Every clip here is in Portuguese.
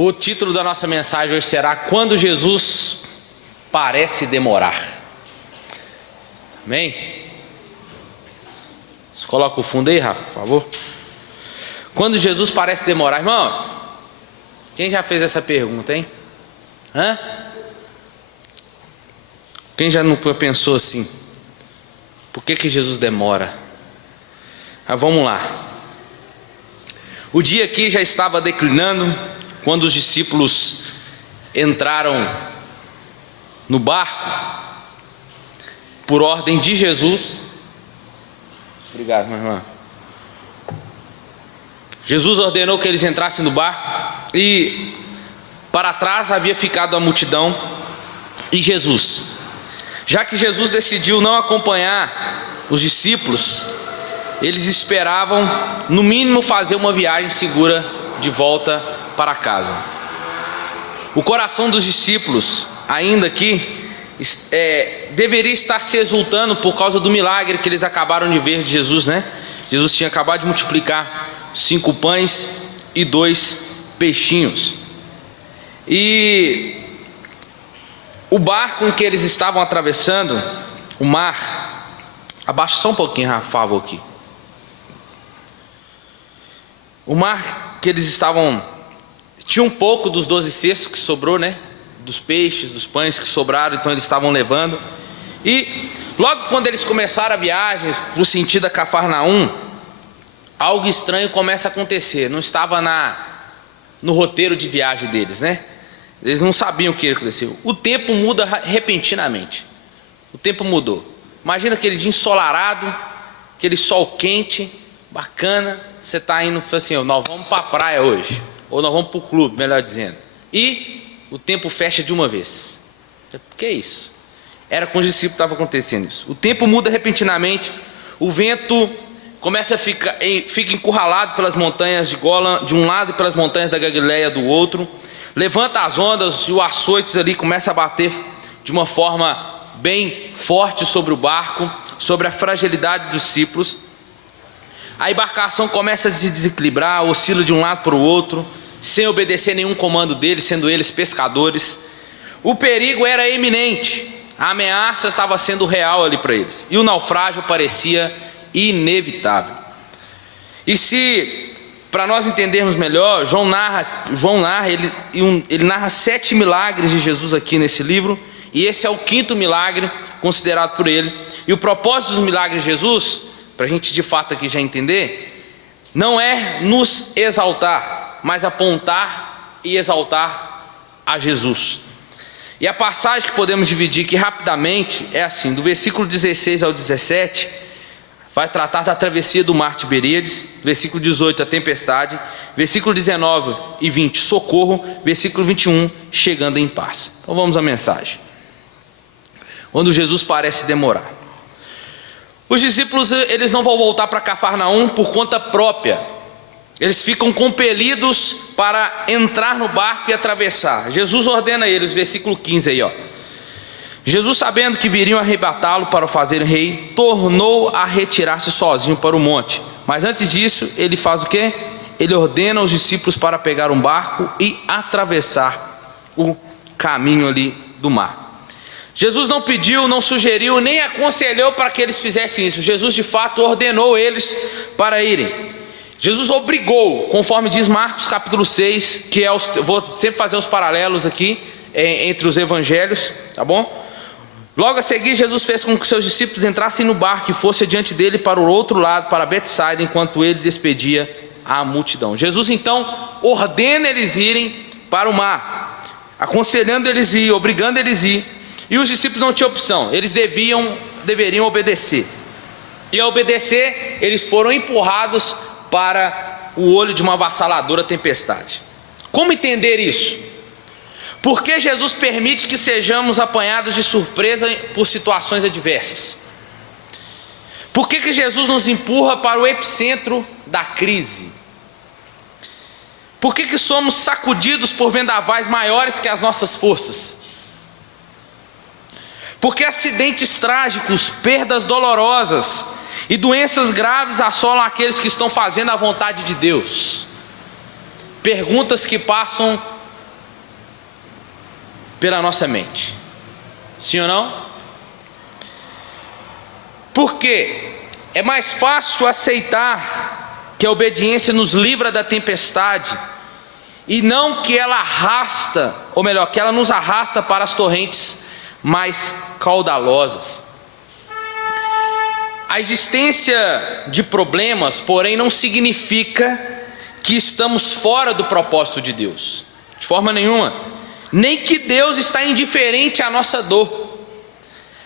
O título da nossa mensagem hoje será Quando Jesus Parece Demorar. Amém? Você coloca o fundo aí, Rafa, por favor. Quando Jesus parece demorar, irmãos, quem já fez essa pergunta, hein? Quem já nunca pensou assim? Por que Jesus demora? Mas vamos lá. O dia aqui já estava declinando quando os discípulos entraram no barco por ordem de Jesus. Obrigado, minha irmã. Jesus ordenou que eles entrassem no barco e para trás havia ficado a multidão e Jesus. Já que Jesus decidiu não acompanhar os discípulos, eles esperavam no mínimo fazer uma viagem segura de volta para casa. O coração dos discípulos, ainda aqui, deveria estar se exultando por causa do milagre que eles acabaram de ver de Jesus, né? Jesus tinha acabado de multiplicar 5 pães e 2 peixinhos. E o barco em que eles estavam atravessando o mar, abaixa só um pouquinho, Rafa, por favor, aqui. O mar que eles estavam, tinha um pouco dos 12 cestos que sobrou, né? Dos peixes, dos pães que sobraram, então eles estavam levando. E logo quando eles começaram a viagem para o sentido da Cafarnaum, algo estranho começa a acontecer. Não estava no roteiro de viagem deles, né? Eles não sabiam o que aconteceu. O tempo muda repentinamente. O tempo mudou. Imagina aquele dia ensolarado, aquele sol quente, bacana. Você está indo assim, nós vamos para a praia hoje, ou nós vamos para o clube, melhor dizendo. E o tempo fecha de uma vez. O que é isso? Era com os discípulos que estava acontecendo isso. O tempo muda repentinamente. O vento começa a fica encurralado pelas montanhas de Golan de um lado e pelas montanhas da Galileia do outro. Levanta as ondas e o açoites ali começa a bater de uma forma bem forte sobre o barco, sobre a fragilidade dos discípulos. A embarcação começa a se desequilibrar, oscila de um lado para o outro, sem obedecer nenhum comando deles, sendo eles pescadores. O perigo era iminente, a ameaça estava sendo real ali para eles, e o naufrágio parecia inevitável. E se, para nós entendermos melhor, João narra, ele narra 7 milagres de Jesus aqui nesse livro, e esse é o 5º milagre considerado por ele. E o propósito dos milagres de Jesus, para a gente de fato aqui já entender, não é nos exaltar, mas apontar e exaltar a Jesus. E a passagem que podemos dividir aqui rapidamente é assim, do versículo 16 ao 17, vai tratar da travessia do mar Tiberíades, versículo 18, a tempestade, versículo 19 e 20, socorro, versículo 21, chegando em paz. Então vamos à mensagem. Quando Jesus parece demorar. Os discípulos, eles não vão voltar para Cafarnaum por conta própria. Eles ficam compelidos para entrar no barco e atravessar. Jesus ordena a eles, versículo 15 aí, Jesus, sabendo que viriam arrebatá-lo para o fazer rei, tornou a retirar-se sozinho para o monte. Mas antes disso, ele faz o quê? Ele ordena aos discípulos para pegar um barco e atravessar o caminho ali do mar. Jesus não pediu, não sugeriu, nem aconselhou para que eles fizessem isso. Jesus de fato ordenou eles para irem. Jesus obrigou, conforme diz Marcos capítulo 6, que é vou sempre fazer os paralelos aqui entre os evangelhos, tá bom? Logo a seguir, Jesus fez com que seus discípulos entrassem no barco e fossem adiante dele para o outro lado, para Betsaida, enquanto ele despedia a multidão. Jesus então ordena eles irem para o mar, aconselhando eles ir, obrigando eles ir. E os discípulos não tinham opção, eles deveriam obedecer. E ao obedecer, eles foram empurrados para o olho de uma avassaladora tempestade. Como entender isso? Por que Jesus permite que sejamos apanhados de surpresa por situações adversas? Por que Jesus nos empurra para o epicentro da crise? Por que somos sacudidos por vendavais maiores que as nossas forças? Porque acidentes trágicos, perdas dolorosas e doenças graves assolam aqueles que estão fazendo a vontade de Deus. Perguntas que passam pela nossa mente. Sim ou não? Porque é mais fácil aceitar que a obediência nos livra da tempestade e não que ela arrasta, ou melhor, que ela nos arrasta para as torrentes mais caudalosas. A existência de problemas, porém, não significa que estamos fora do propósito de Deus, de forma nenhuma, nem que Deus está indiferente à nossa dor.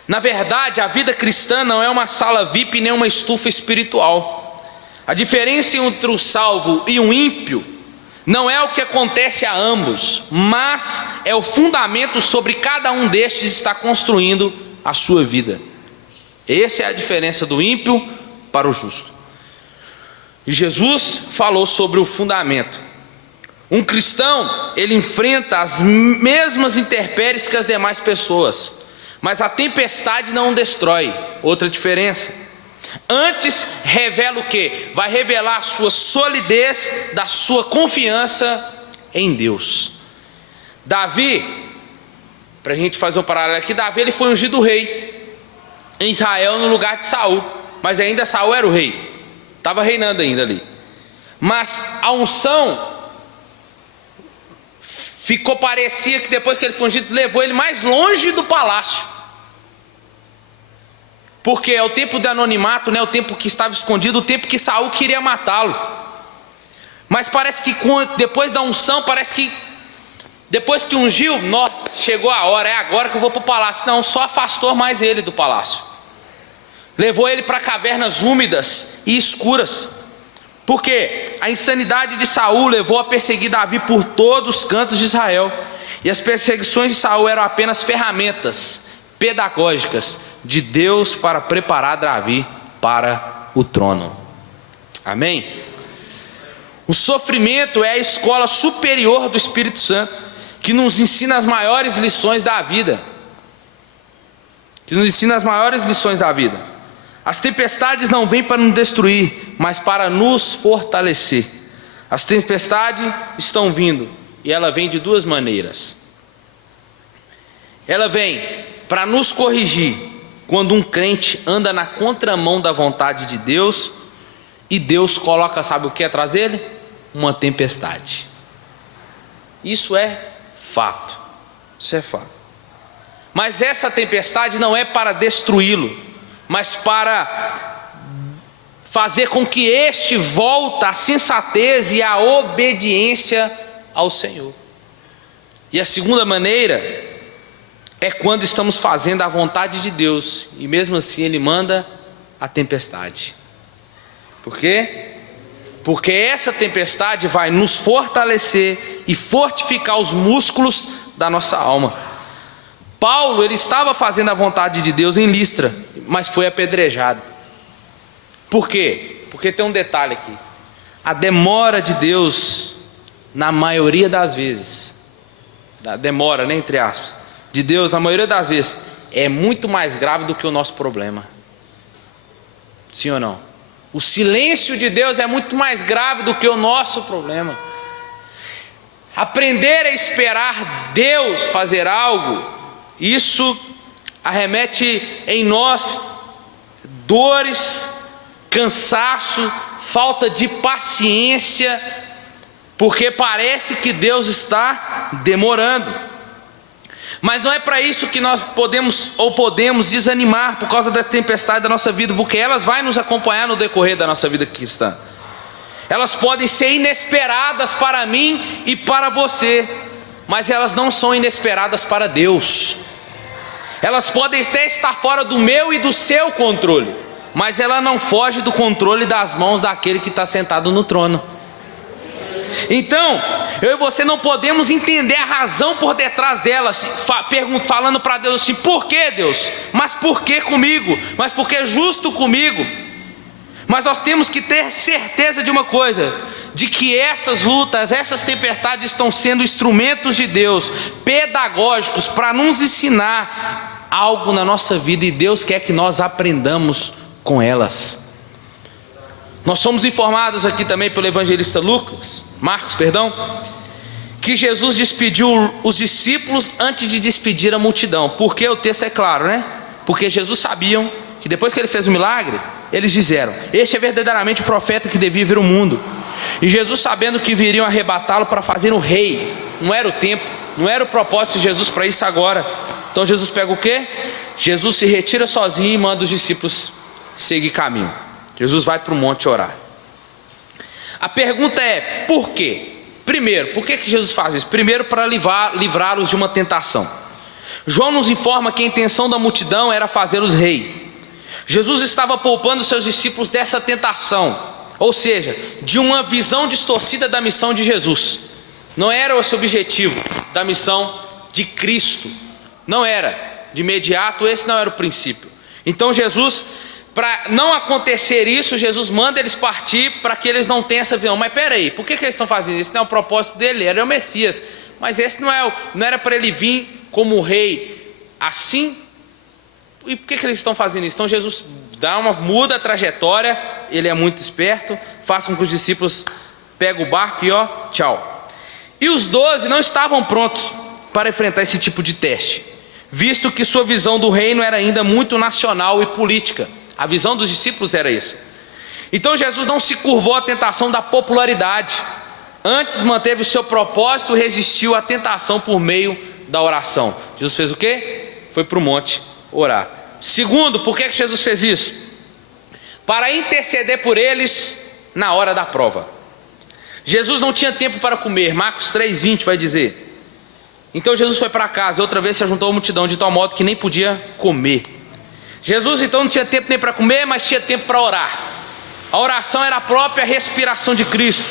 Na verdade, a vida cristã não é uma sala VIP nem uma estufa espiritual. A diferença entre o salvo e o ímpio não é o que acontece a ambos, mas é o fundamento sobre cada um destes está construindo a sua vida. Essa é a diferença do ímpio para o justo. E Jesus falou sobre o fundamento. Um cristão, ele enfrenta as mesmas intempéries que as demais pessoas, mas a tempestade não o destrói. Outra diferença. Antes revela o quê? Vai revelar a sua solidez da sua confiança em Deus. Davi, para a gente fazer um paralelo aqui, Davi ele foi ungido rei em Israel no lugar de Saul, mas ainda Saul era o rei, estava reinando ainda ali. Mas a unção parecia que depois que ele foi ungido, levou ele mais longe do palácio. Porque é o tempo de anonimato, né? O tempo que estava escondido, o tempo que Saul queria matá-lo. Mas parece que depois da unção, parece que depois que ungiu, chegou a hora, é agora que eu vou para o palácio. Não, só afastou mais ele do palácio. Levou ele para cavernas úmidas e escuras. Porque a insanidade de Saul levou a perseguir Davi por todos os cantos de Israel. E as perseguições de Saul eram apenas ferramentas pedagógicas de Deus para preparar Davi para o trono. Amém? O sofrimento é a escola superior do Espírito Santo, que nos ensina as maiores lições da vida. As tempestades não vêm para nos destruir, mas para nos fortalecer. As tempestades estão vindo, e ela vem de duas maneiras. Ela vem para nos corrigir, quando um crente anda na contramão da vontade de Deus, e Deus coloca, sabe o que atrás dele? Uma tempestade. Isso é fato. Mas essa tempestade não é para destruí-lo, mas para fazer com que este volte à sensatez e à obediência ao Senhor. E a segunda maneira é quando estamos fazendo a vontade de Deus, e mesmo assim Ele manda a tempestade. Por quê? Porque essa tempestade vai nos fortalecer e fortificar os músculos da nossa alma. Paulo, ele estava fazendo a vontade de Deus em Listra, mas foi apedrejado. Por quê? Porque tem um detalhe aqui. A demora de Deus, na maioria das vezes, a demora, né, entre aspas, de Deus, na maioria das vezes, é muito mais grave do que o nosso problema. Sim ou não? O silêncio de Deus é muito mais grave do que o nosso problema. Aprender a esperar Deus fazer algo, isso arremete em nós dores, cansaço, falta de paciência, porque parece que Deus está demorando. Mas não é para isso que nós podemos desanimar por causa das tempestades da nossa vida, porque elas vão nos acompanhar no decorrer da nossa vida cristã. Elas podem ser inesperadas para mim e para você, mas elas não são inesperadas para Deus. Elas podem até estar fora do meu e do seu controle, mas ela não foge do controle das mãos daquele que está sentado no trono. Então, eu e você não podemos entender a razão por detrás delas, falando para Deus assim: por que, Deus? Mas por que comigo? Mas por que justo comigo? Mas nós temos que ter certeza de uma coisa, de que essas lutas, essas tempestades estão sendo instrumentos de Deus, pedagógicos, para nos ensinar algo na nossa vida, e Deus quer que nós aprendamos com elas. Nós somos informados aqui também pelo evangelista Marcos, que Jesus despediu os discípulos antes de despedir a multidão. Porque o texto é claro, né? Porque Jesus sabiam que depois que ele fez o milagre, eles disseram: este é verdadeiramente o profeta que devia vir ao mundo. E Jesus, sabendo que viriam arrebatá-lo para fazer o rei, não era o tempo, não era o propósito de Jesus para isso agora. Então Jesus pega o quê? Jesus se retira sozinho e manda os discípulos seguir caminho. Jesus vai para o monte orar. A pergunta é: por quê? Primeiro, por que Jesus faz isso? Primeiro, para livrá-los de uma tentação. João nos informa que a intenção da multidão era fazê-los rei. Jesus estava poupando seus discípulos dessa tentação, ou seja, de uma visão distorcida da missão de Jesus. Não era esse o objetivo da missão de Cristo. Não era, de imediato, esse não era o princípio. Então Jesus, para não acontecer isso, Jesus manda eles partir para que eles não tenham essa visão. Mas peraí, por que eles estão fazendo isso? Esse não é o propósito dele, era o Messias. Mas esse não era para ele vir como rei assim. E por que eles estão fazendo isso? Então Jesus muda a trajetória, ele é muito esperto, faz com que os discípulos peguem o barco e tchau. E os 12 não estavam prontos para enfrentar esse tipo de teste, visto que sua visão do reino era ainda muito nacional e política. A visão dos discípulos era essa. Então Jesus não se curvou à tentação da popularidade, antes manteve o seu propósito e resistiu à tentação por meio da oração. Jesus fez o quê? Foi para o monte orar. Segundo, por que Jesus fez isso? Para interceder por eles na hora da prova. Jesus não tinha tempo para comer. Marcos 3:20 vai dizer: então Jesus foi para casa, outra vez se ajuntou a multidão, de tal modo que nem podia comer. Jesus então não tinha tempo nem para comer, mas tinha tempo para orar. A oração era a própria respiração de Cristo.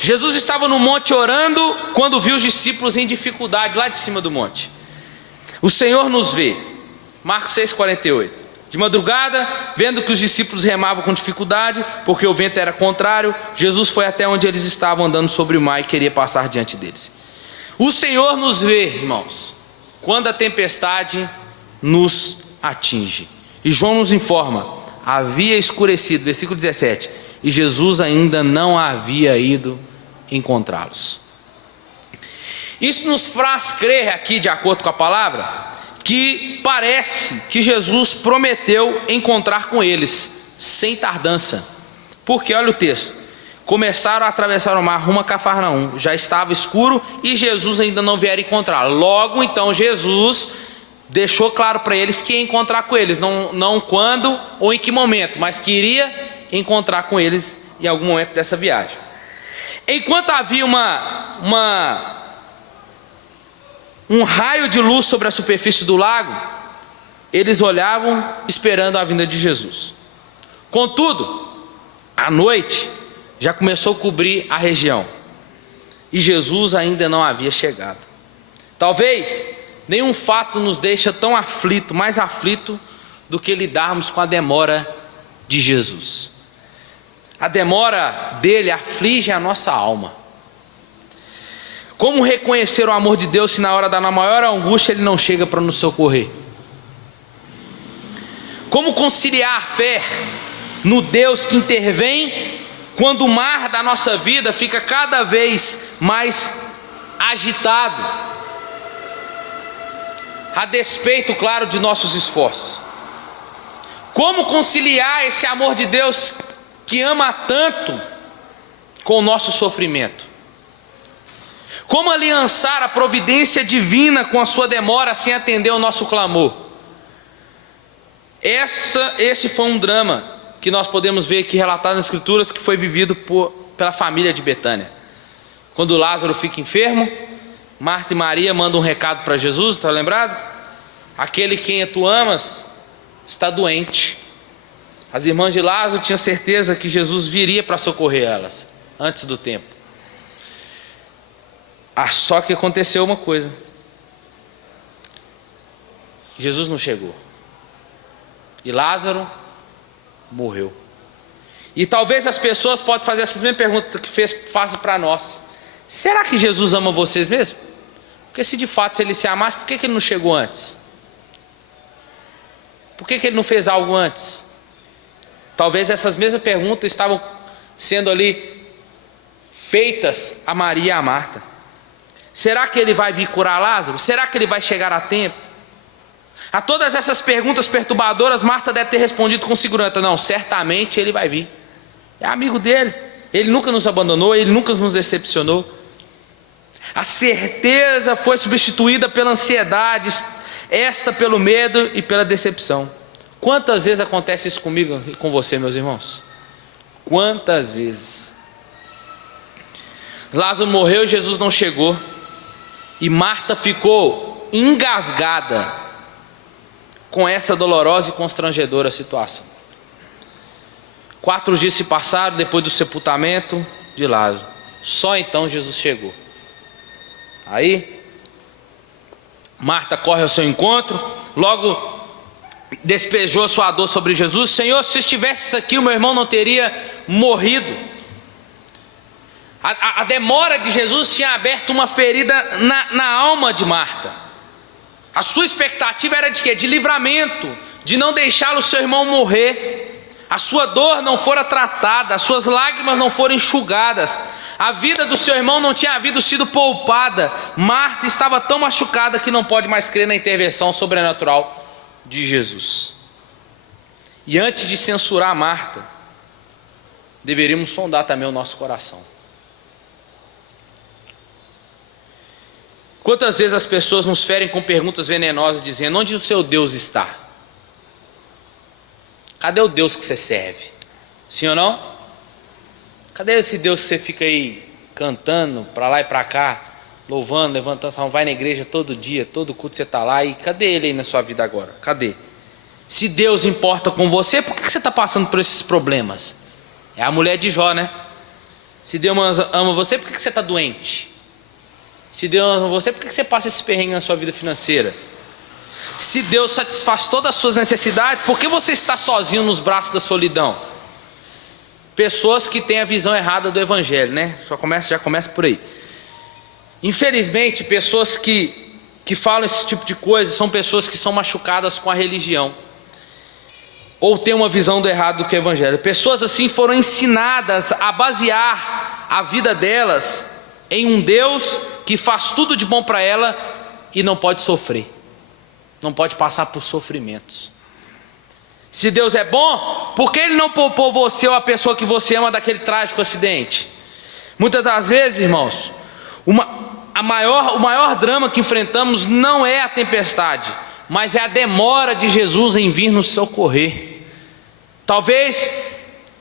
Jesus estava no monte orando quando viu os discípulos em dificuldade lá de cima do monte. O Senhor nos vê. Marcos 6:48. De madrugada, vendo que os discípulos remavam com dificuldade, porque o vento era contrário, Jesus foi até onde eles estavam andando sobre o mar e queria passar diante deles. O Senhor nos vê, irmãos, quando a tempestade nos atinge. E João nos informa: havia escurecido, versículo 17, e Jesus ainda não havia ido encontrá-los. Isso nos faz crer aqui, de acordo com a palavra, que parece que Jesus prometeu encontrar com eles, sem tardança. Porque olha o texto: começaram a atravessar o mar rumo a Cafarnaum, já estava escuro e Jesus ainda não viera encontrar. Logo então Jesus deixou claro para eles que ia encontrar com eles, não quando ou em que momento, mas que iria encontrar com eles em algum momento dessa viagem. Enquanto havia um raio de luz sobre a superfície do lago, eles olhavam esperando a vinda de Jesus. Contudo, a noite já começou a cobrir a região e Jesus ainda não havia chegado. Talvez nenhum fato nos deixa tão aflito, mais aflito, do que lidarmos com a demora de Jesus. A demora dele aflige a nossa alma. Como reconhecer o amor de Deus se na hora da maior angústia ele não chega para nos socorrer? Como conciliar a fé no Deus que intervém quando o mar da nossa vida fica cada vez mais agitado, a despeito, claro, de nossos esforços? Como conciliar esse amor de Deus que ama tanto com o nosso sofrimento? Como aliançar a providência divina com a sua demora sem atender ao nosso clamor? Esse foi um drama que nós podemos ver aqui relatado nas Escrituras, que foi vivido pela família de Betânia. Quando Lázaro fica enfermo, Marta e Maria mandam um recado para Jesus, está lembrado? Aquele quem tu amas está doente. As irmãs de Lázaro tinham certeza que Jesus viria para socorrer elas antes do tempo. Só que aconteceu uma coisa: Jesus não chegou e Lázaro morreu. E talvez as pessoas possam fazer essas mesmas perguntas que façam para nós: será que Jesus ama vocês mesmo? Porque se de fato ele se amasse, por que ele não chegou antes? Por que ele não fez algo antes? Talvez essas mesmas perguntas estavam sendo ali feitas a Maria e a Marta. Será que ele vai vir curar Lázaro? Será que ele vai chegar a tempo? A todas essas perguntas perturbadoras, Marta deve ter respondido com segurança: não, certamente ele vai vir. É amigo dele, ele nunca nos abandonou, ele nunca nos decepcionou. A certeza foi substituída pela ansiedade, esta pelo medo e pela decepção. Quantas vezes acontece isso comigo e com você, meus irmãos? Quantas vezes? Lázaro morreu e Jesus não chegou, e Marta ficou engasgada com essa dolorosa e constrangedora situação. 4 dias se passaram depois do sepultamento de Lázaro. Só então Jesus chegou. Aí Marta corre ao seu encontro, logo despejou sua dor sobre Jesus. Senhor, se estivesse aqui, o meu irmão não teria morrido. A demora de Jesus tinha aberto uma ferida na alma de Marta. A sua expectativa era de quê? De livramento, de não deixá-lo seu irmão morrer. A sua dor não fora tratada, as suas lágrimas não foram enxugadas, a vida do seu irmão não tinha sido poupada. Marta estava tão machucada que não pode mais crer na intervenção sobrenatural de Jesus. E antes de censurar Marta, deveríamos sondar também o nosso coração. Quantas vezes as pessoas nos ferem com perguntas venenosas, dizendo: onde o seu Deus está? Cadê o Deus que você serve? Sim ou não? Cadê esse Deus que você fica aí cantando para lá e para cá, louvando, levantando, você vai na igreja todo dia, todo culto você está lá, e cadê ele aí na sua vida agora? Cadê? Se Deus importa com você, por que você está passando por esses problemas? É a mulher de Jó, né? Se Deus ama você, por que você está doente? Se Deus ama você, por que você passa esse perrengue na sua vida financeira? Se Deus satisfaz todas as suas necessidades, por que você está sozinho nos braços da solidão? Pessoas que têm a visão errada do evangelho, né? Já começa por aí. Infelizmente, pessoas que falam esse tipo de coisa são pessoas que são machucadas com a religião, ou têm uma visão do errado do que é o evangelho. Pessoas assim foram ensinadas a basear a vida delas em um Deus que faz tudo de bom para ela e não pode sofrer, não pode passar por sofrimentos. Se Deus é bom, por que Ele não poupou você ou a pessoa que você ama daquele trágico acidente? Muitas das vezes, irmãos, o maior drama que enfrentamos não é a tempestade, mas é a demora de Jesus em vir nos socorrer. Talvez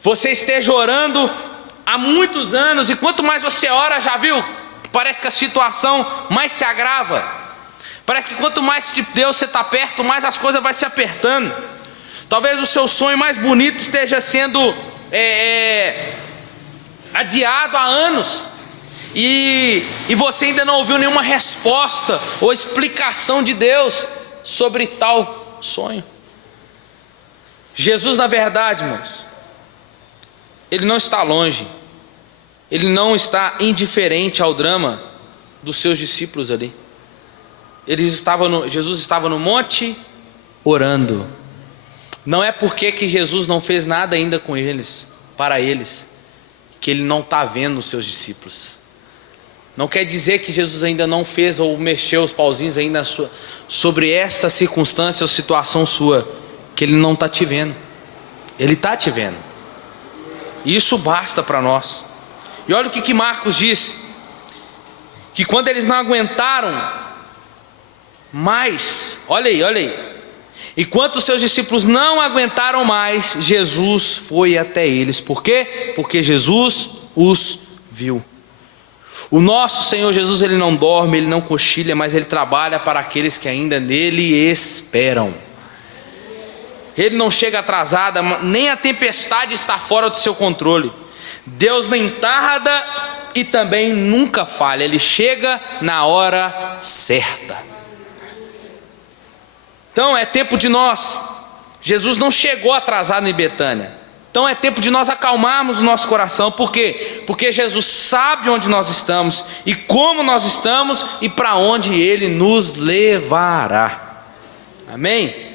você esteja orando há muitos anos, e quanto mais você ora, já viu? Parece que a situação mais se agrava. Parece que quanto mais de Deus você está perto, mais as coisas vão se apertando. Talvez o seu sonho mais bonito esteja sendo adiado há anos, e você ainda não ouviu nenhuma resposta ou explicação de Deus sobre tal sonho. Jesus, na verdade, irmãos, Ele não está longe, Ele não está indiferente ao drama dos seus discípulos ali. Jesus estava no monte orando. Não é porque que Jesus não fez nada ainda com eles, para eles, que Ele não está vendo os seus discípulos. Não quer dizer que Jesus ainda não fez ou mexeu os pauzinhos ainda sobre essa circunstância ou situação sua, que Ele não está te vendo. Ele está te vendo. E isso basta para nós. E olha o que Marcos diz: que quando eles não aguentaram mais, olha aí, enquanto os seus discípulos não aguentaram mais, Jesus foi até eles. Por quê? Porque Jesus os viu. O nosso Senhor Jesus, Ele não dorme, Ele não cochilha, mas Ele trabalha para aqueles que ainda nele esperam. Ele não chega atrasado, nem a tempestade está fora do seu controle. Deus nem tarda e também nunca falha, Ele chega na hora certa. Então é tempo de nós, Jesus não chegou atrasado em Betânia, então é tempo de nós acalmarmos o nosso coração. Por quê? Porque Jesus sabe onde nós estamos e como nós estamos e para onde Ele nos levará. Amém?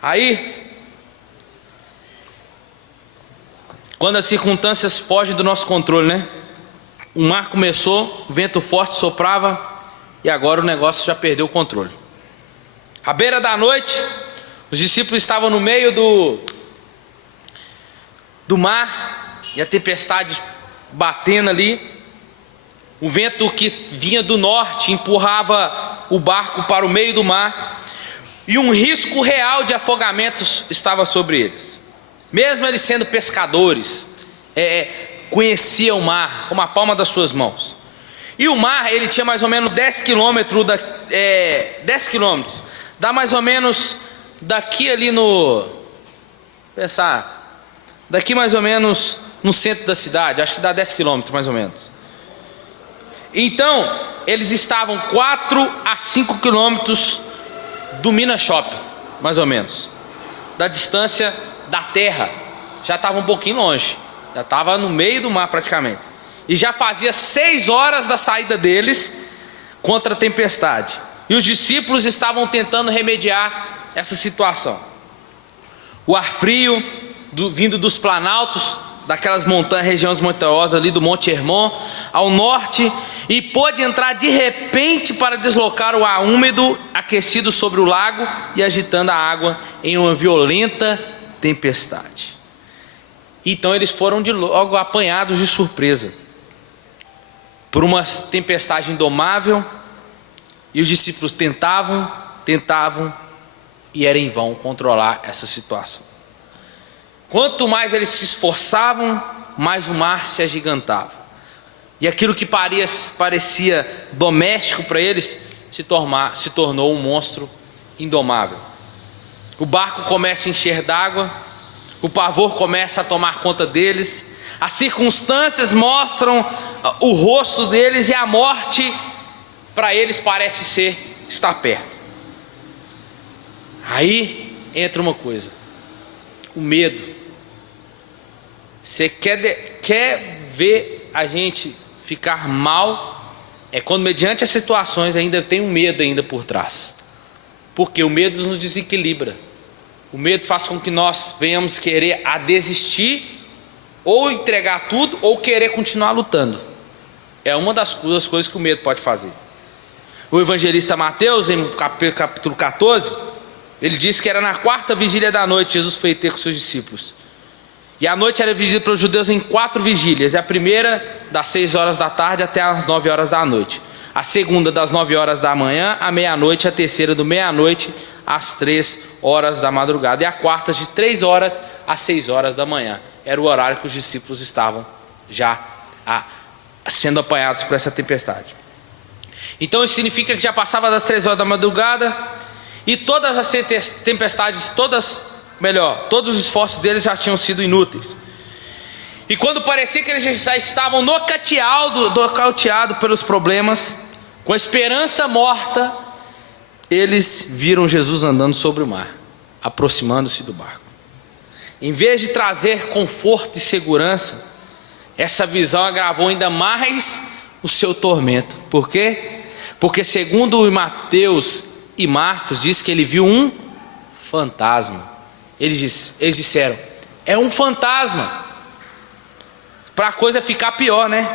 Aí, quando as circunstâncias fogem do nosso controle, né? o mar começou, o vento forte soprava e agora o negócio já perdeu o controle. À beira da noite, os discípulos estavam no meio do mar e a tempestade batendo ali. O vento que vinha do norte empurrava o barco para o meio do mar e um risco real de afogamentos estava sobre eles. Mesmo eles sendo pescadores, conheciam o mar como a palma das suas mãos. E o mar, ele tinha mais ou menos 10 quilômetros, 10 quilômetros, dá mais ou menos daqui ali daqui mais ou menos no centro da cidade, acho que dá 10 quilômetros mais ou menos. Então, eles estavam 4 a 5 quilômetros do Minas Shopping, mais ou menos, da distância da terra. Já estava um pouquinho longe, já estava no meio do mar praticamente. E já fazia 6 horas da saída deles contra a tempestade. E os discípulos estavam tentando remediar essa situação. O ar frio, vindo dos planaltos, daquelas montanhas, regiões montanhosas ali do Monte Hermon, ao norte, e pôde entrar de repente para deslocar o ar úmido, aquecido sobre o lago e agitando a água em uma violenta tempestade. Então eles foram logo apanhados de surpresa por uma tempestade indomável, e os discípulos tentavam e era em vão controlar essa situação. Quanto mais eles se esforçavam, mais o mar se agigantava. E aquilo que parecia doméstico para eles se tornou um monstro indomável. O barco começa a encher d'água, o pavor começa a tomar conta deles, as circunstâncias mostram o rosto deles e a morte para eles parece estar perto. Aí entra uma coisa: o medo. Você quer ver a gente ficar mal, é quando mediante as situações ainda tem um medo ainda por trás. Porque o medo nos desequilibra. O medo faz com que nós venhamos querer a desistir, ou entregar tudo, ou querer continuar lutando. É uma das coisas que o medo pode fazer. O evangelista Mateus, em capítulo 14, ele disse que era na 4ª vigília da noite Jesus foi ter com seus discípulos. E a noite era dividida pelos judeus em 4 vigílias. A primeira das 6 horas da tarde até as 9 horas da noite. A segunda das 9 horas da manhã à meia-noite. A terceira do meia-noite às 3 horas da madrugada. E a quarta de 3 horas às 6 horas da manhã. Era o horário que os discípulos estavam já sendo apanhados por essa tempestade. Então isso significa que já passava das 3 horas da madrugada. E todas as tempestades, todos os esforços deles já tinham sido inúteis. E quando parecia que eles já estavam nocauteados pelos problemas, com a esperança morta, eles viram Jesus andando sobre o mar, aproximando-se do barco. Em vez de trazer conforto e segurança, essa visão agravou ainda mais o seu tormento. Por quê? Porque segundo Mateus e Marcos, diz que ele viu um fantasma. Eles disseram: é um fantasma. Para a coisa ficar pior, né?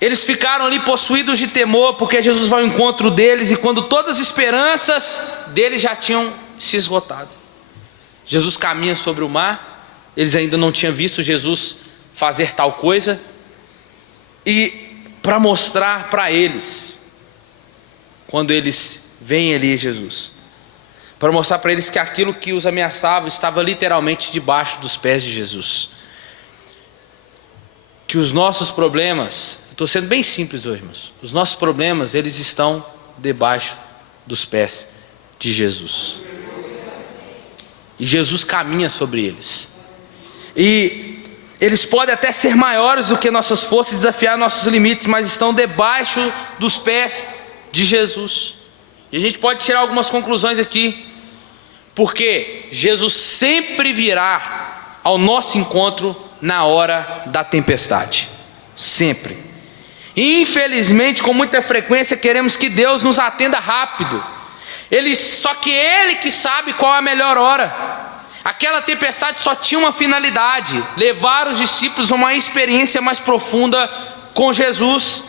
Eles ficaram ali possuídos de temor, porque Jesus vai ao encontro deles, e quando todas as esperanças deles já tinham se esgotado. Jesus caminha sobre o mar, eles ainda não tinham visto Jesus fazer tal coisa, e para mostrar para eles, quando eles veem ali Jesus, para mostrar para eles que aquilo que os ameaçava estava literalmente debaixo dos pés de Jesus. Que os nossos problemas, estou sendo bem simples hoje, irmãos, os nossos problemas, eles estão debaixo dos pés de Jesus. E Jesus caminha sobre eles. E eles podem até ser maiores do que nossas forças, desafiar nossos limites, mas estão debaixo dos pés de Jesus. E a gente pode tirar algumas conclusões aqui, porque Jesus sempre virá ao nosso encontro na hora da tempestade, sempre. E infelizmente, com muita frequência, queremos que Deus nos atenda rápido. Só que Ele que sabe qual é a melhor hora. Aquela tempestade só tinha uma finalidade: levar os discípulos a uma experiência mais profunda com Jesus.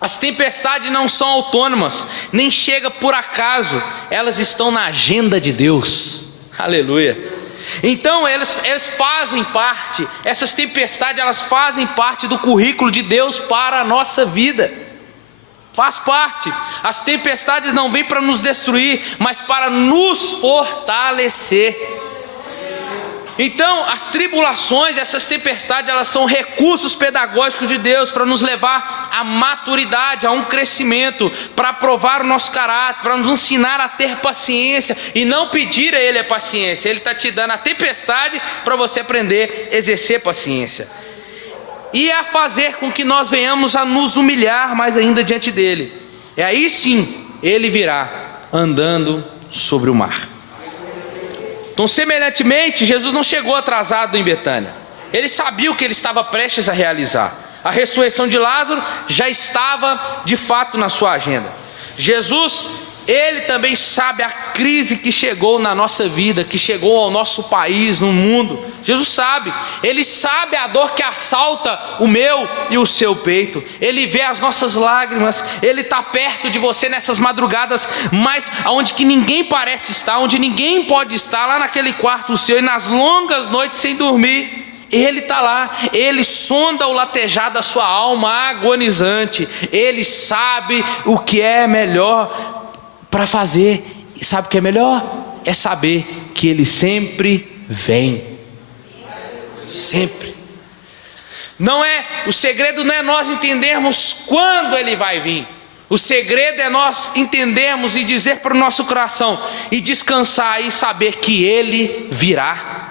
As tempestades não são autônomas, nem chegam por acaso, elas estão na agenda de Deus. Aleluia. Então eles fazem parte, essas tempestades elas fazem parte do currículo de Deus para a nossa vida. Faz parte. As tempestades não vêm para nos destruir, mas para nos fortalecer. Então, as tribulações, essas tempestades, elas são recursos pedagógicos de Deus para nos levar à maturidade, a um crescimento, para provar o nosso caráter, para nos ensinar a ter paciência e não pedir a Ele a paciência. Ele está te dando a tempestade para você aprender a exercer paciência e a fazer com que nós venhamos a nos humilhar mais ainda diante dEle. E aí sim, Ele virá andando sobre o mar. Então, semelhantemente, Jesus não chegou atrasado em Betânia. Ele sabia o que ele estava prestes a realizar. A ressurreição de Lázaro já estava de fato na sua agenda. Jesus, Ele também sabe a crise que chegou na nossa vida, que chegou ao nosso país, no mundo. Jesus sabe. Ele sabe a dor que assalta o meu e o seu peito. Ele vê as nossas lágrimas. Ele está perto de você nessas madrugadas, mas onde que ninguém parece estar, onde ninguém pode estar, lá naquele quarto seu, e nas longas noites sem dormir. Ele está lá, Ele sonda o latejar da sua alma agonizante. Ele sabe o que é melhor para fazer. E sabe o que é melhor? É saber que Ele sempre vem. Sempre. Não é, o segredo não é nós entendermos quando Ele vai vir. O segredo é nós entendermos e dizer para o nosso coração e descansar e saber que Ele virá.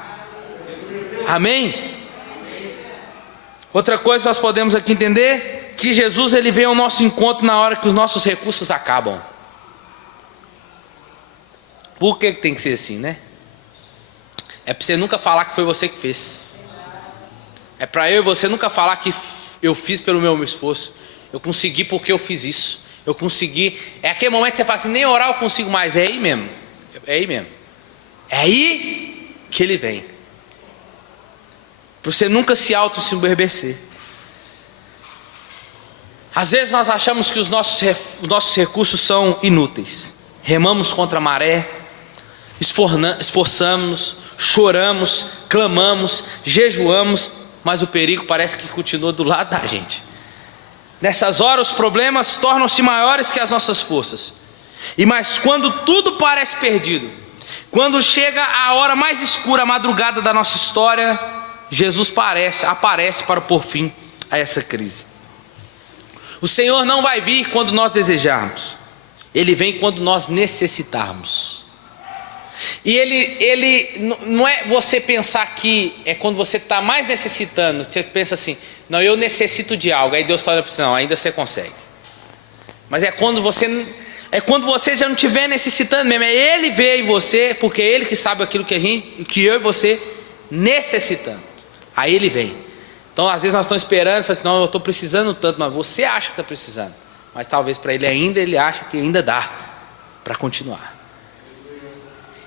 Amém? Outra coisa que nós podemos aqui entender, que Jesus Ele vem ao nosso encontro na hora que os nossos recursos acabam. Por que tem que ser assim, né? É para você nunca falar que foi você que fez. É para eu e você nunca falar que eu fiz pelo meu esforço. Eu consegui porque eu fiz isso. Eu consegui. É aquele momento que você fala assim, nem orar eu consigo mais. É aí mesmo. É aí mesmo. É aí que Ele vem. Para você nunca se auto-ensoberbecer. Às vezes nós achamos que os nossos recursos são inúteis. Remamos contra a maré, esforçamos-nos, choramos, clamamos, jejuamos, mas o perigo parece que continua do lado da gente. Nessas horas os problemas tornam-se maiores que as nossas forças. Mas quando tudo parece perdido, quando chega a hora mais escura, a madrugada da nossa história, Jesus aparece para pôr fim a essa crise. O Senhor não vai vir quando nós desejarmos. Ele vem quando nós necessitarmos. E ele não é você pensar que é quando você está mais necessitando. Você pensa assim, não, eu necessito de algo. Aí Deus fala para você, não, ainda você consegue. Mas é quando você já não estiver necessitando mesmo. É Ele ver em você, porque é Ele que sabe aquilo que eu e você necessitamos. Aí Ele vem. Então às vezes nós estamos esperando, falamos assim, não, eu estou precisando tanto, mas você acha que está precisando. Mas talvez para ele acha que ainda dá para continuar.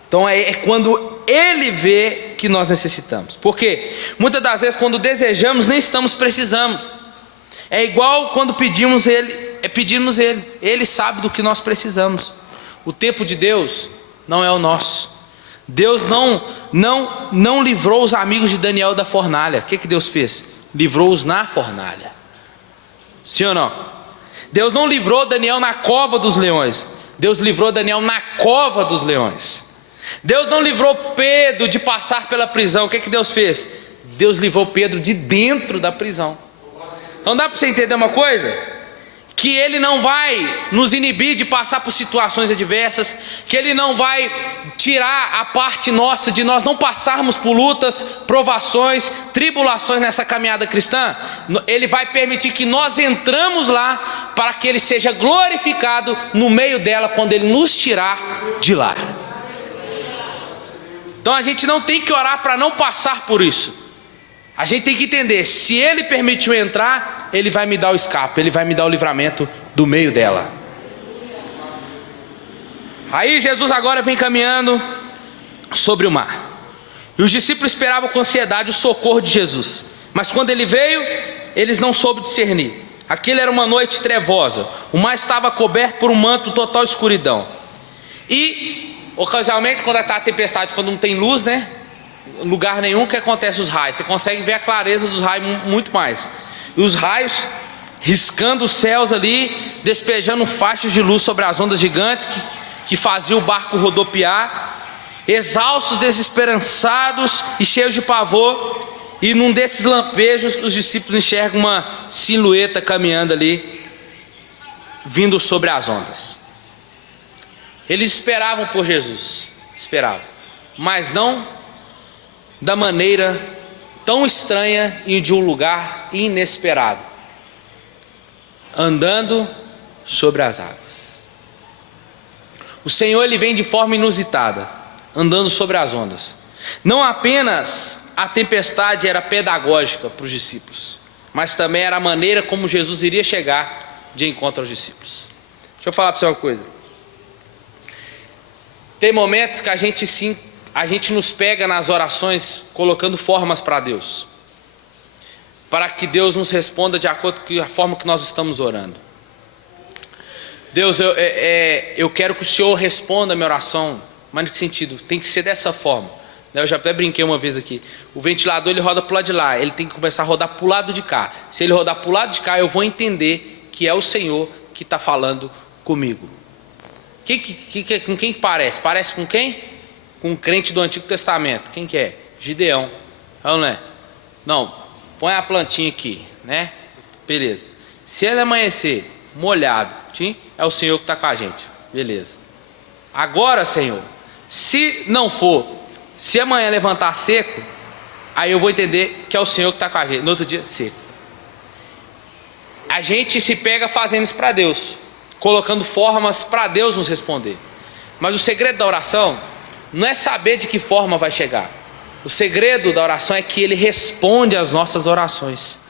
Então é quando Ele vê que nós necessitamos. Porque muitas das vezes quando desejamos nem estamos precisando. É igual quando pedimos Ele. Ele sabe do que nós precisamos. O tempo de Deus não é o nosso. Deus não livrou os amigos de Daniel da fornalha. O que Deus fez? Livrou-os na fornalha. Sim ou não? Deus não livrou Daniel na cova dos leões. Deus livrou Daniel na cova dos leões. Deus não livrou Pedro de passar pela prisão. O que Deus fez? Deus livrou Pedro de dentro da prisão. Então dá para você entender uma coisa? Que Ele não vai nos inibir de passar por situações adversas, que Ele não vai tirar a parte nossa de nós não passarmos por lutas, provações, tribulações nessa caminhada cristã. Ele vai permitir que nós entramos lá para que Ele seja glorificado no meio dela quando Ele nos tirar de lá. Então a gente não tem que orar para não passar por isso. A gente tem que entender, se Ele permitiu entrar, Ele vai me dar o escape, Ele vai me dar o livramento do meio dela. Aí Jesus agora vem caminhando sobre o mar. E os discípulos esperavam com ansiedade o socorro de Jesus. Mas quando Ele veio, eles não soube discernir. Aquilo era uma noite trevosa, o mar estava coberto por um manto, total escuridão. E, ocasionalmente, quando está a tempestade, quando não tem luz, né? Lugar nenhum que acontece os raios, você consegue ver a clareza dos raios muito mais. E os raios riscando os céus ali, despejando faixas de luz sobre as ondas gigantes que faziam o barco rodopiar. Exaustos, desesperançados e cheios de pavor, e num desses lampejos os discípulos enxergam uma silhueta caminhando ali, vindo sobre as ondas. Eles esperavam por Jesus, esperavam, mas não da maneira tão estranha e de um lugar inesperado, andando sobre as águas. O Senhor, ele vem de forma inusitada, andando sobre as ondas. Não apenas a tempestade era pedagógica para os discípulos, mas também era a maneira como Jesus iria chegar de encontro aos discípulos. Deixa eu falar para você uma coisa. Tem momentos que a gente nos pega nas orações colocando formas para Deus, para que Deus nos responda de acordo com a forma que nós estamos orando. Deus, eu quero que o Senhor responda a minha oração, mas em que sentido? Tem que ser dessa forma. Eu já até brinquei uma vez aqui, o ventilador ele roda para o lado de lá, ele tem que começar a rodar para o lado de cá. Se ele rodar para o lado de cá, eu vou entender que é o Senhor que está falando comigo. Com quem que parece? Parece com quem? Com um crente do Antigo Testamento. Quem que é? Gideão. Não é? Não, põe a plantinha aqui, né? Beleza. Se ele amanhecer molhado, é o Senhor que está com a gente. Beleza. Agora, Senhor, se não for, se amanhã levantar seco, aí eu vou entender que é o Senhor que está com a gente. No outro dia, seco. A gente se pega fazendo isso para Deus, colocando formas para Deus nos responder. Mas o segredo da oração não é saber de que forma vai chegar. O segredo da oração é que Ele responde às nossas orações.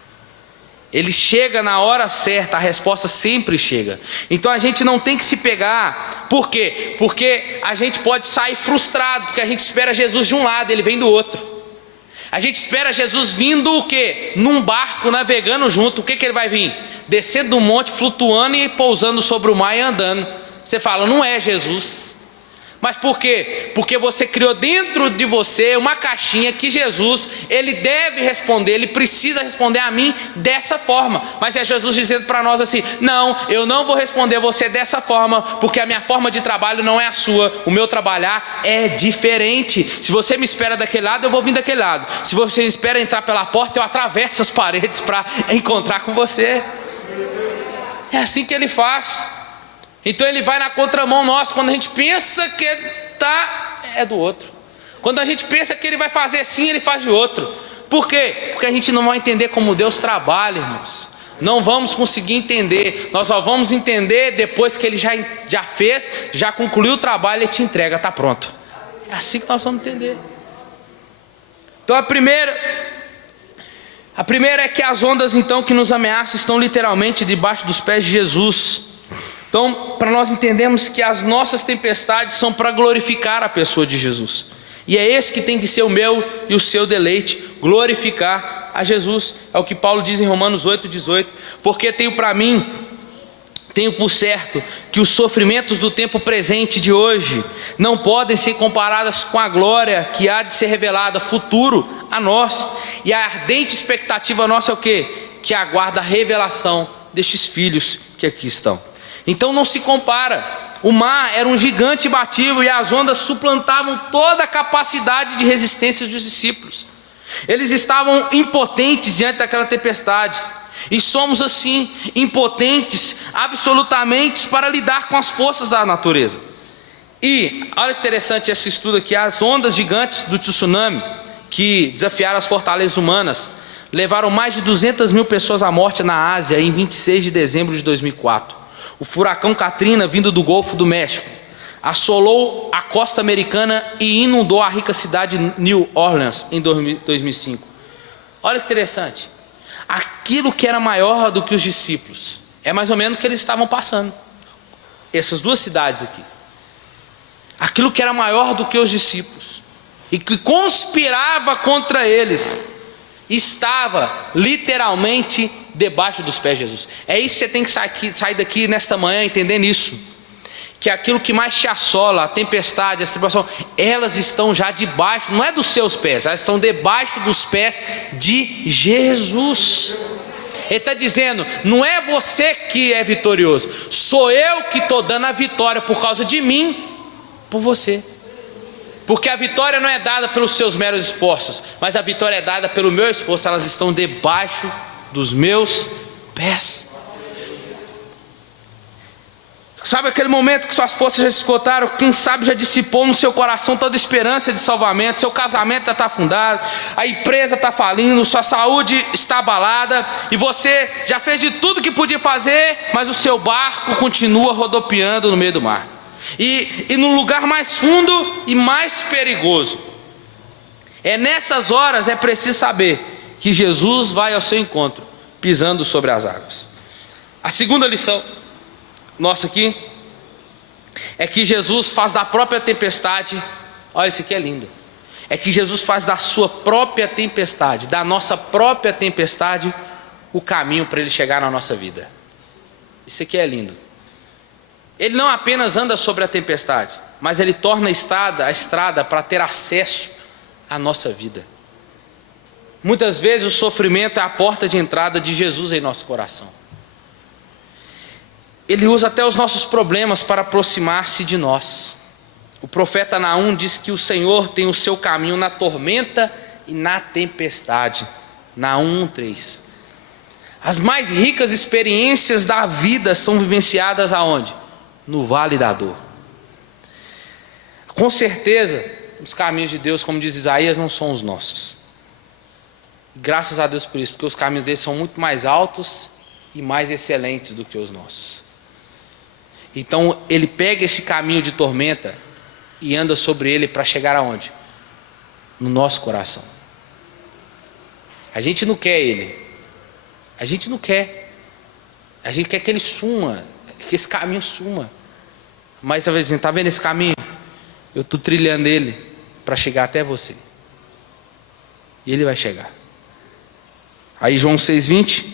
Ele chega na hora certa, a resposta sempre chega. Então a gente não tem que se pegar. Por quê? Porque a gente pode sair frustrado, porque a gente espera Jesus de um lado, Ele vem do outro. A gente espera Jesus vindo o quê? Num barco, navegando junto. O que Ele vai vir? Descendo do monte, flutuando e pousando sobre o mar e andando. Você fala, não é Jesus. Mas por quê? Porque você criou dentro de você uma caixinha que Jesus, Ele deve responder, Ele precisa responder a mim dessa forma. Mas é Jesus dizendo para nós assim, não, eu não vou responder você dessa forma, porque a minha forma de trabalho não é a sua, o meu trabalhar é diferente. Se você me espera daquele lado, eu vou vir daquele lado. Se você me espera entrar pela porta, eu atravesso as paredes para encontrar com você. É assim que Ele faz. Então Ele vai na contramão nossa. Quando a gente pensa que é do outro. Quando a gente pensa que Ele vai fazer assim, Ele faz de outro. Por quê? Porque a gente não vai entender como Deus trabalha, irmãos. Não vamos conseguir entender. Nós só vamos entender depois que Ele já fez, já concluiu o trabalho e te entrega, está pronto. É assim que nós vamos entender. Então a primeira é que as ondas então que nos ameaçam estão literalmente debaixo dos pés de Jesus. Então, para nós entendermos que as nossas tempestades são para glorificar a pessoa de Jesus. E é esse que tem que ser o meu e o seu deleite, glorificar a Jesus. É o que Paulo diz em Romanos 8,18. Porque tenho por certo que os sofrimentos do tempo presente de hoje não podem ser comparados com a glória que há de ser revelada futuro a nós. E a ardente expectativa nossa é o quê? Que aguarda a revelação destes filhos que aqui estão. Então não se compara. O mar era um gigante imbatível e as ondas suplantavam toda a capacidade de resistência dos discípulos. Eles estavam impotentes diante daquela tempestade. E somos assim, impotentes absolutamente para lidar com as forças da natureza. E olha que interessante esse estudo aqui. As ondas gigantes do tsunami que desafiaram as fortalezas humanas levaram mais de 200 mil pessoas à morte na Ásia em 26 de dezembro de 2004. O furacão Katrina, vindo do Golfo do México, assolou a costa americana e inundou a rica cidade de New Orleans em 2005. Olha que interessante. Aquilo que era maior do que os discípulos é mais ou menos o que eles estavam passando. Essas duas cidades aqui. Aquilo que era maior do que os discípulos e que conspirava contra eles estava literalmente debaixo dos pés de Jesus. É isso que você tem que sair daqui nesta manhã entendendo isso. Que aquilo que mais te assola, a tempestade, a tribulação, elas estão já debaixo, não é dos seus pés, elas estão debaixo dos pés de Jesus. Ele está dizendo, não é você que é vitorioso, sou eu que estou dando a vitória por causa de mim, por você. Porque a vitória não é dada pelos seus meros esforços, mas a vitória é dada pelo meu esforço. Elas estão debaixo dos meus pés. Sabe aquele momento que suas forças já se esgotaram? Quem sabe já dissipou no seu coração toda esperança de salvamento. Seu casamento já está afundado, a empresa está falindo, sua saúde está abalada, e você já fez de tudo que podia fazer, mas o seu barco continua rodopiando no meio do mar. E no lugar mais fundo e mais perigoso. É nessas horas é preciso saber que Jesus vai ao seu encontro, pisando sobre as águas. A segunda lição nossa aqui é que Jesus faz da própria tempestade, olha, isso aqui é lindo, é que Jesus faz da sua própria tempestade, da nossa própria tempestade, o caminho para ele chegar na nossa vida. Isso aqui é lindo. Ele não apenas anda sobre a tempestade, mas ele torna a estrada para ter acesso à nossa vida. Muitas vezes o sofrimento é a porta de entrada de Jesus em nosso coração. Ele usa até os nossos problemas para aproximar-se de nós. O profeta Naum diz que o Senhor tem o seu caminho na tormenta e na tempestade. Naum 1:3. As mais ricas experiências da vida são vivenciadas aonde? No vale da dor. Com certeza, os caminhos de Deus, como diz Isaías, não são os nossos. Graças a Deus por isso, porque os caminhos dele são muito mais altos e mais excelentes do que os nossos. Então ele pega esse caminho de tormenta e anda sobre ele para chegar aonde? No nosso coração. A gente não quer ele. A gente não quer. A gente quer que ele suma, que esse caminho suma. Mas talvez dizendo, está vendo esse caminho? Eu estou trilhando ele para chegar até você. E ele vai chegar. Aí João 6,20,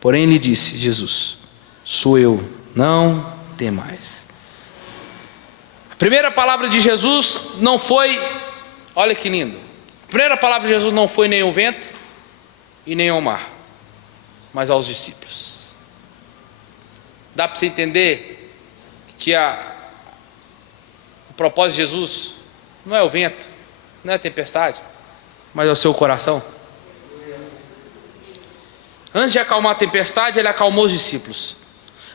porém lhe disse Jesus, sou eu, não temais. A primeira palavra de Jesus não foi, olha que lindo, a primeira palavra de Jesus não foi nem o vento e nem ao mar, mas aos discípulos. Dá para você entender que o propósito de Jesus não é o vento, não é a tempestade, mas é o seu coração. Antes de acalmar a tempestade, ele acalmou os discípulos.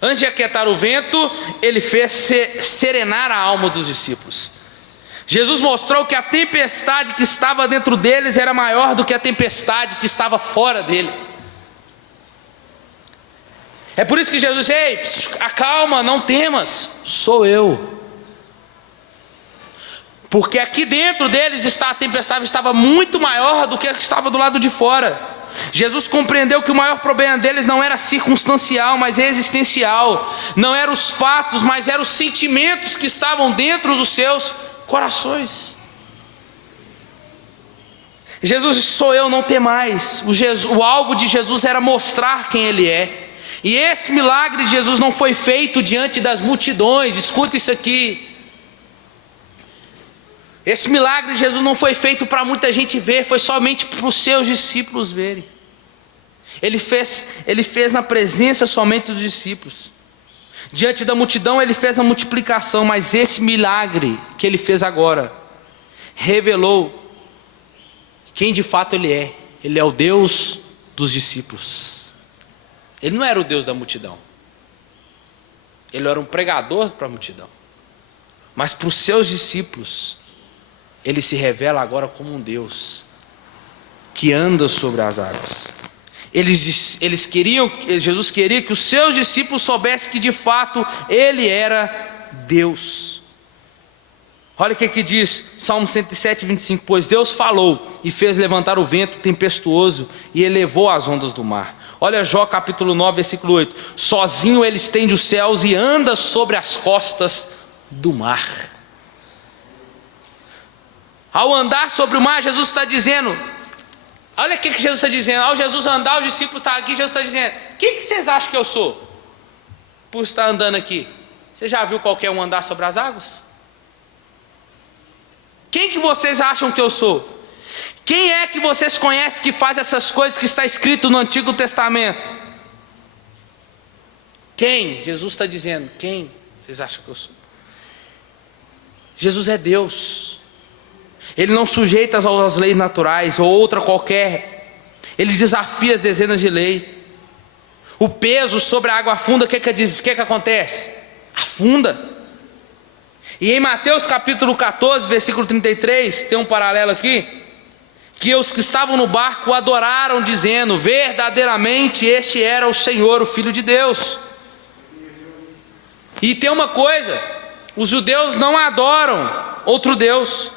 Antes de aquietar o vento, ele fez serenar a alma dos discípulos. Jesus mostrou que a tempestade que estava dentro deles era maior do que a tempestade que estava fora deles. É por isso que Jesus disse, ei, acalma, não temas, sou eu. Porque aqui dentro deles a tempestade estava muito maior do que a que estava do lado de fora. Jesus compreendeu que o maior problema deles não era circunstancial, mas existencial. Não eram os fatos, mas eram os sentimentos que estavam dentro dos seus corações. Jesus disse, sou eu, não temais. O alvo de Jesus era mostrar quem ele é. E esse milagre de Jesus não foi feito diante das multidões. Escuta isso aqui. Esse milagre de Jesus não foi feito para muita gente ver, foi somente para os seus discípulos verem. Ele fez na presença somente dos discípulos. Diante da multidão ele fez a multiplicação, mas esse milagre que ele fez agora revelou quem de fato ele é. Ele é o Deus dos discípulos. Ele não era o Deus da multidão. Ele era um pregador para a multidão. Mas para os seus discípulos ele se revela agora como um Deus que anda sobre as águas. Jesus queria que os seus discípulos soubessem que de fato ele era Deus. Olha o que diz Salmo 107:25, pois Deus falou e fez levantar o vento tempestuoso e elevou as ondas do mar. Olha Jó capítulo 9 versículo 8, sozinho ele estende os céus e anda sobre as costas do mar. Ao andar sobre o mar, Jesus está dizendo, Olha o que Jesus está dizendo. Ao Jesus andar, os discípulos estão aqui, Jesus está dizendo: quem que vocês acham que eu sou? Por estar andando aqui. Você já viu qualquer um andar sobre as águas? Quem que vocês acham que eu sou? Quem é que vocês conhecem que faz essas coisas que está escrito no Antigo Testamento? Quem? Jesus está dizendo: quem vocês acham que eu sou? Jesus é Deus. Ele não sujeita às leis naturais ou outra qualquer. Ele desafia as dezenas de leis. O peso sobre a água funda, o que acontece? Afunda. E em Mateus capítulo 14, versículo 33, tem um paralelo aqui, que os que estavam no barco o adoraram, dizendo: verdadeiramente este era o Senhor, o Filho de Deus. E tem uma coisa: os judeus não adoram outro Deus,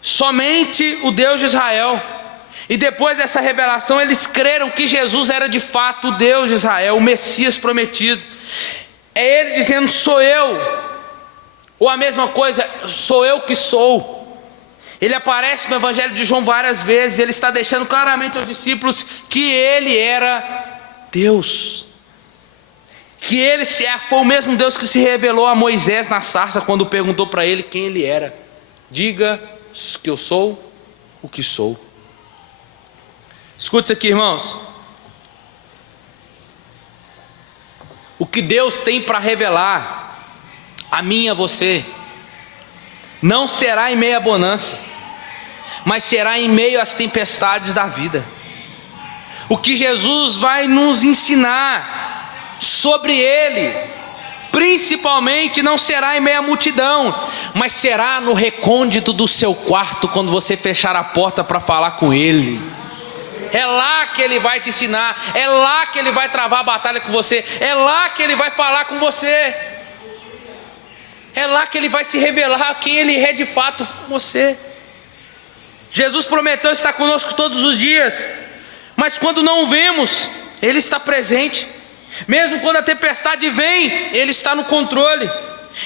somente o Deus de Israel. E depois dessa revelação, eles creram que Jesus era de fato o Deus de Israel, o Messias prometido. É ele dizendo: sou eu. Ou a mesma coisa: sou eu que sou. Ele aparece no Evangelho de João várias vezes. Ele está deixando claramente aos discípulos que ele era Deus, que ele foi o mesmo Deus que se revelou a Moisés na sarça, quando perguntou para ele quem ele era: diga que eu sou o que sou. Escute isso aqui, irmãos. O que Deus tem para revelar a mim e a você não será em meio à bonança, mas será em meio às tempestades da vida. O que Jesus vai nos ensinar sobre Ele, principalmente, não será em meio à multidão, mas será no recôndito do seu quarto, quando você fechar a porta para falar com Ele. É lá que Ele vai te ensinar, é lá que Ele vai travar a batalha com você, é lá que Ele vai falar com você, é lá que Ele vai se revelar quem Ele é de fato com você. Jesus prometeu estar conosco todos os dias, mas quando não o vemos, Ele está presente. Mesmo quando a tempestade vem, Ele está no controle.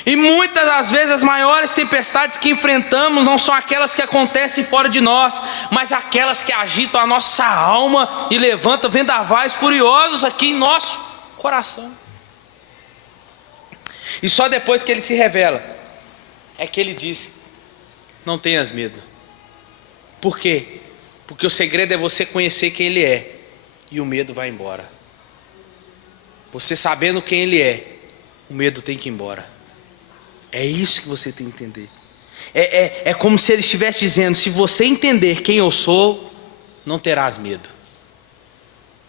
E muitas das vezes as maiores tempestades que enfrentamos não são aquelas que acontecem fora de nós, mas aquelas que agitam a nossa alma e levantam vendavais furiosos aqui em nosso coração. E só depois que Ele se revela é que Ele diz: não tenhas medo. Por quê? Porque o segredo é você conhecer quem Ele é, e o medo vai embora. Você sabendo quem Ele é, o medo tem que ir embora. É isso que você tem que entender. É como se Ele estivesse dizendo: se você entender quem eu sou, não terás medo.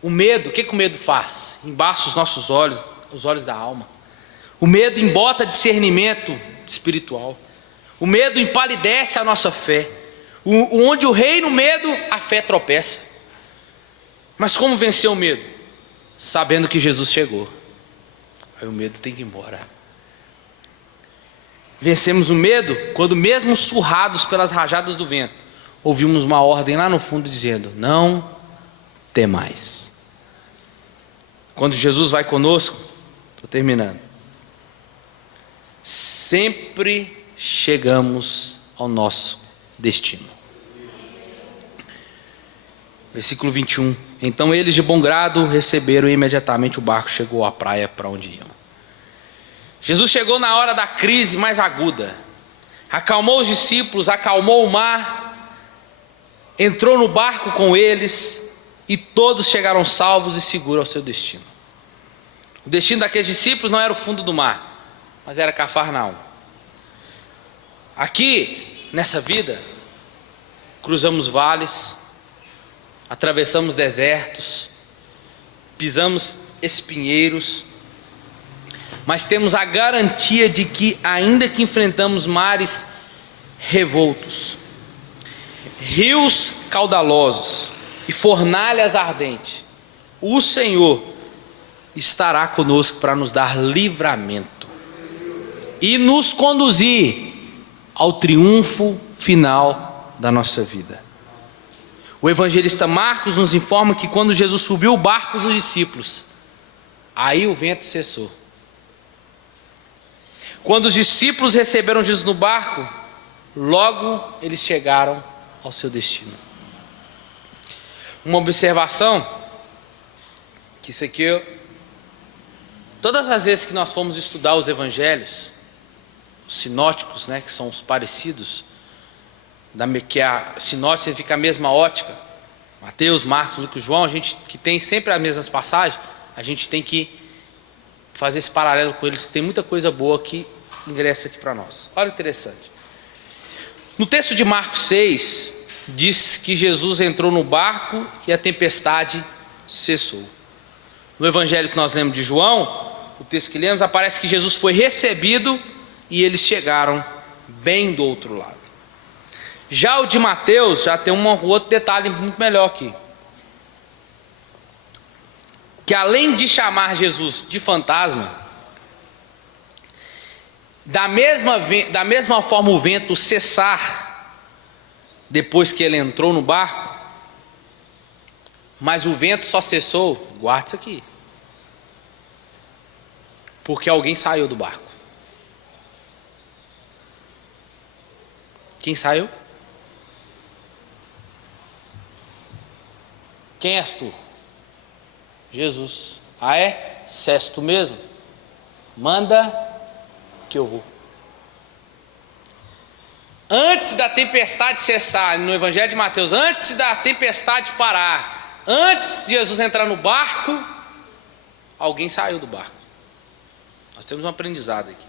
O medo, o que o medo faz? Embaça os nossos olhos, os olhos da alma. O medo embota discernimento espiritual. O medo empalidece a nossa fé. Onde o reina o medo, a fé tropeça. Mas como vencer o medo? Sabendo que Jesus chegou. Aí o medo tem que ir embora. Vencemos o medo quando, mesmo surrados pelas rajadas do vento, ouvimos uma ordem lá no fundo dizendo: não temais. Quando Jesus vai conosco, estou terminando, sempre chegamos ao nosso destino. Versículo 21. Então eles de bom grado receberam, e imediatamente o barco chegou à praia para onde iam. Jesus chegou na hora da crise mais aguda, acalmou os discípulos, acalmou o mar, entrou no barco com eles, e todos chegaram salvos e seguros ao seu destino. O destino daqueles discípulos não era o fundo do mar, mas era Cafarnaum. Aqui, nessa vida, cruzamos vales, atravessamos desertos, pisamos espinheiros, mas temos a garantia de que, ainda que enfrentamos mares revoltos, rios caudalosos e fornalhas ardentes, o Senhor estará conosco para nos dar livramento e nos conduzir ao triunfo final da nossa vida. O evangelista Marcos nos informa que quando Jesus subiu o barco dos discípulos, aí o vento cessou. Quando os discípulos receberam Jesus no barco, logo eles chegaram ao seu destino. uma observação, que isso aqui, todas as vezes que nós fomos estudar os evangelhos, os sinóticos, né, que são os parecidos, que a sinótica significa a mesma ótica, Mateus, Marcos, Lucas, João, a gente que tem sempre as mesmas passagens, a gente tem que fazer esse paralelo com eles, que tem muita coisa boa que ingressa aqui para nós. Olha o interessante. No texto de Marcos 6, diz que Jesus entrou no barco e a tempestade cessou. No evangelho que nós lemos de João, o texto que lemos, aparece que Jesus foi recebido e eles chegaram bem do outro lado. Já o de Mateus já tem um outro detalhe muito melhor aqui, que além de chamar Jesus de fantasma, da mesma forma o vento cessar depois que ele entrou no barco, mas o vento só cessou, guarda isso aqui, porque alguém saiu do barco. Quem saiu? Quem és tu? Jesus. Ah, é? Se és tu mesmo? Manda que eu vou. Antes da tempestade cessar, no evangelho de Mateus, antes da tempestade parar, antes de Jesus entrar no barco, alguém saiu do barco. Nós temos um aprendizado aqui.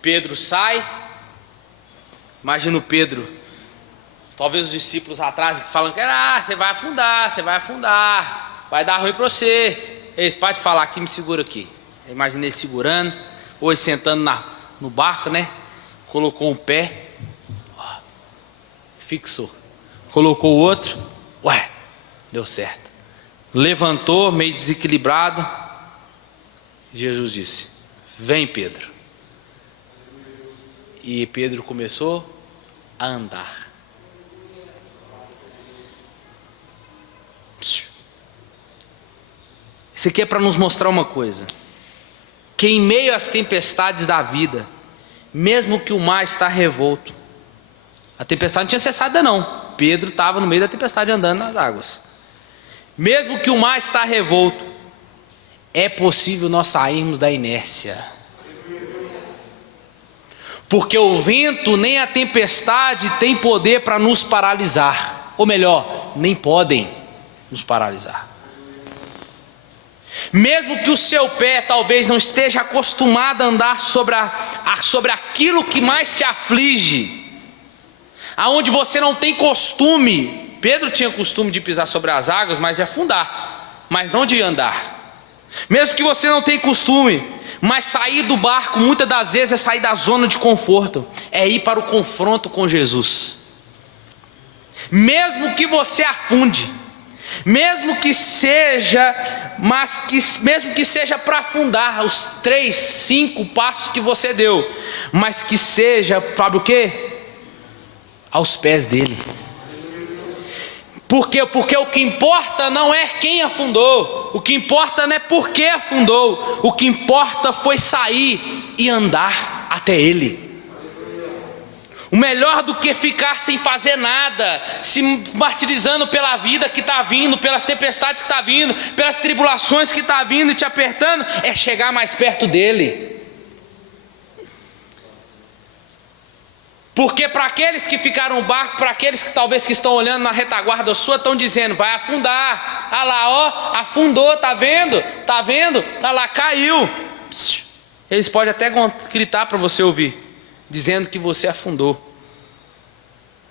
Pedro sai, imagina o Pedro, talvez os discípulos atrás que falam que você vai afundar, vai dar ruim para você. Eles pode falar aqui, me segura aqui. Eu imaginei segurando, ou ele sentando no barco, né? Colocou um pé, fixou, colocou o outro, deu certo. Levantou, meio desequilibrado. Jesus disse: vem, Pedro. E Pedro começou a andar. Isso aqui é para nos mostrar uma coisa: que em meio às tempestades da vida, mesmo que o mar está revolto, a tempestade não tinha cessado ainda não, Pedro estava no meio da tempestade andando nas águas. Mesmo que o mar está revolto, é possível nós sairmos da inércia, porque o vento nem a tempestade tem poder para nos paralisar, ou melhor, nem podem nos paralisar. Mesmo que o seu pé talvez não esteja acostumado a andar sobre aquilo que mais te aflige, aonde você não tem costume. Pedro tinha costume de pisar sobre as águas, mas de afundar, mas não de andar. Mesmo que você não tenha costume, mas sair do barco muitas das vezes é sair da zona de conforto, é ir para o confronto com Jesus. Mesmo que você afunde, mesmo que seja para afundar os 3, 5 passos que você deu, mas que seja, sabe o quê? Aos pés dele. Por quê? Porque o que importa não é quem afundou, o que importa não é por que afundou, o que importa foi sair e andar até ele. O melhor do que ficar sem fazer nada, se martirizando pela vida que está vindo, pelas tempestades que está vindo, pelas tribulações que está vindo e te apertando, é chegar mais perto dele. Porque para aqueles que ficaram no barco, para aqueles que talvez que estão olhando na retaguarda sua, estão dizendo: vai afundar. Ah lá, ó, afundou, tá vendo? Tá vendo? Ah lá, caiu. Eles podem até gritar para você ouvir, dizendo que você afundou.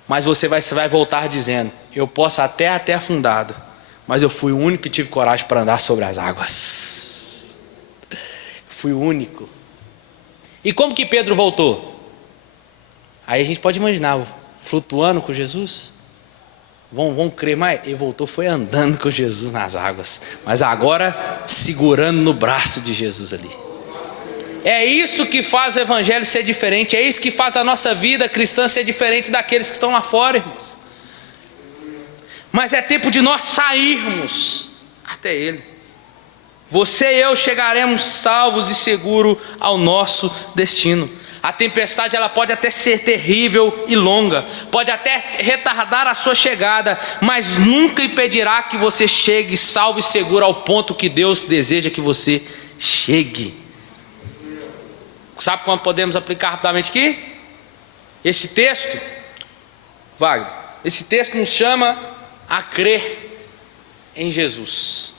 Mas você vai voltar dizendo: eu posso até ter afundado, mas eu fui o único que tive coragem para andar sobre as águas. Fui o único. E como que Pedro voltou? Aí a gente pode imaginar, flutuando com Jesus. Vão crer mais? Ele voltou, foi andando com Jesus nas águas, mas agora segurando no braço de Jesus ali. É isso que faz o evangelho ser diferente, é isso que faz a nossa vida cristã ser diferente daqueles que estão lá fora, irmãos. Mas é tempo de nós sairmos até Ele. Você e eu chegaremos salvos e seguros ao nosso destino. A tempestade ela pode até ser terrível e longa, pode até retardar a sua chegada, mas nunca impedirá que você chegue salvo e seguro ao ponto que Deus deseja que você chegue. Sabe como podemos aplicar rapidamente aqui? Esse texto, Wagner, esse texto nos chama a crer em Jesus,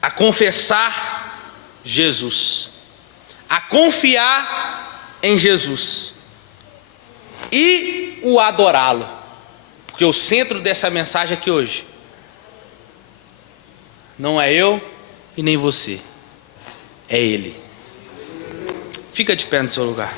a confessar Jesus, a confiar em Jesus e o adorá-lo, porque o centro dessa mensagem aqui hoje não é eu e nem você, é Ele. Fica de pé no seu lugar.